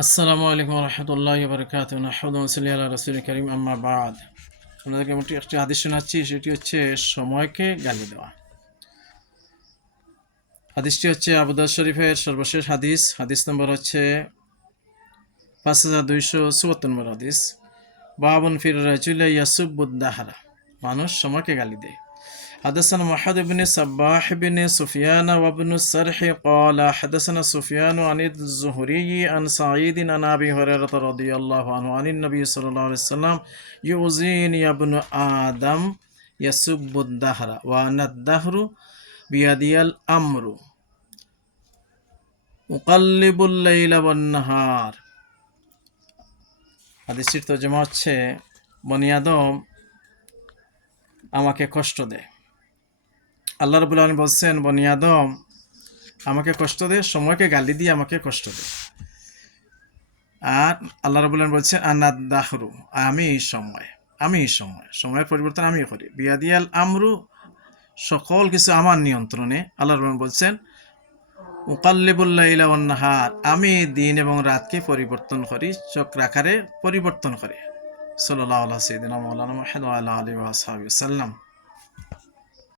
আসসালামু আলাইকুম রহমতুল্লাহি বারকাতুহু নাহমাদুহু ওয়া নুসাল্লি আলা রাসূলিল কারীম আম্মা বাদ। আপনাদেরকে একটি হাদিস শোনাচ্ছি, সেটি হচ্ছে সময়কে গালি দেওয়া। হাদিসটি হচ্ছে আবু দাউদ শরীফের সর্বশেষ হাদিস। হাদিস নম্বর হচ্ছে 5274 নম্বর হাদিস। বাবুন ফির রাজুলি ইয়াসুব্বুদ দাহরা, মানুষ সময়কে গালি দেয়। حدثنا محمد بن صباح بن سفيان وابن السرح قال حدثنا سفيان عن الزهري عن سعيد عن أبي هريرة رضي الله عنه عن النبي صلى الله عليه وسلم يؤذيني يا ابن آدم يسب الدهر وأنا الدهر بيدي الأمر أقلب الليل والنهار। হাদিসটির তর্জমা হচ্ছে, বনি আদম আমাকে কষ্ট দেয়। আল্লাহ রাব্বুল আলামিন বলছেন, বনি আদম আমাকে কষ্ট দেয়, সময়কে গালি দিয়ে আমাকে কষ্ট দেয়। আর আল্লাহ রাব্বুল আলামিন বলছেন, আনাদ দাহরু, সময়ের পরিবর্তন আমি করি। বিয়াদিয়াল আমরু, সকল কিছু আমার নিয়ন্ত্রণে। আল্লাহ রাব্বুল আলামিন বলছেন, মুকাল্লিবুল লাইলা ওয়ান নাহার, আমি দিন এবং রাতকে পরিবর্তন করি, চক্রাকারে পরিবর্তন করি। সাল্লাল্লাহু আলা সাইয়্যিদিনা মাওলানা মুহাম্মদ ওয়া আলা আলিহি ওয়া সাহবিহি ওয়াসাল্লাম।